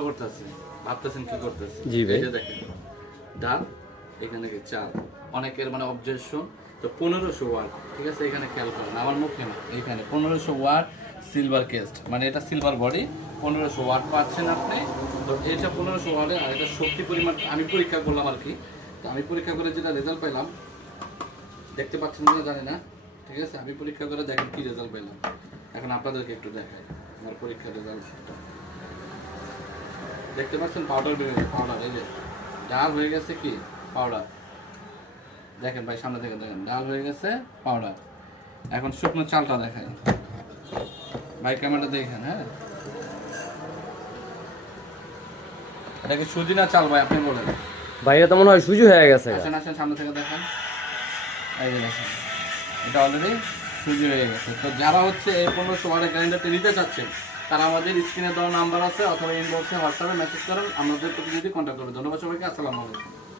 নড়াচড়া করতেছে, ভাবতেছেন কি করতেছে। জি ভাই। এই যে দেখেন ডাল, এখানে কি চাল, অনেকের মানে অবজেকশন। তো 1500 ওয়াট, ঠিক আছে, এখানে খেয়াল করেন আমার মুখে না, এইখানে 1500 ওয়াট সিলভার কেস্ট, মানে এটা সিলভার বডি, 1500 ওয়াট পাচ্ছেন আপনি। তো এটা 1500 ওয়াটে, আর এটা শক্তি পরিমাণ আমি পরীক্ষা করলাম আর কি। তো আমি পরীক্ষা করে যেটা রেজাল্ট পেলাম, দেখতে পাচ্ছেন কিনা জানি না, ঠিক আছে, আমি পরীক্ষা করে দেখেন কি রেজাল্ট পেলাম। এখন আপনাদেরকে একটু দেখাই আমার পরীক্ষার রেজাল্ট। দেখতে পাচ্ছেন পাউডার বেরোবে, পাউডার, এই যে ডাল হয়ে গেছে কি পাউডার, দেখেন ভাই সামনে থেকে দেখেন ডাল হয়ে গেছে পাউডার। এখন শুকনো চালটা দেখাই ভাই, ক্যামেরা দেখেন। হ্যাঁ, এটাকে সুজি না চাল ভাই আপনি বলেন? ভাই এটা তো মনে হয় সুজি হয়ে গেছে। আসেন আসেন সামনে থেকে দেখেন, এই যে দেখেন এটা অলরেডি সুজি হয়ে গেছে। তো যারা হচ্ছে এই 1500 ওয়াটের গ্রাইন্ডারটি নিতে চাচ্ছেন, তারা আমাদের স্ক্রিনে দেওয়া নাম্বার আছে অথবা ইনবক্সে হোয়াটসঅ্যাপে মেসেজ করেন, আমাদের প্রতিনিধি কন্ট্যাক্ট করবেন। ধন্যবাদ সবাইকে, আসসালামু আলাইকুম।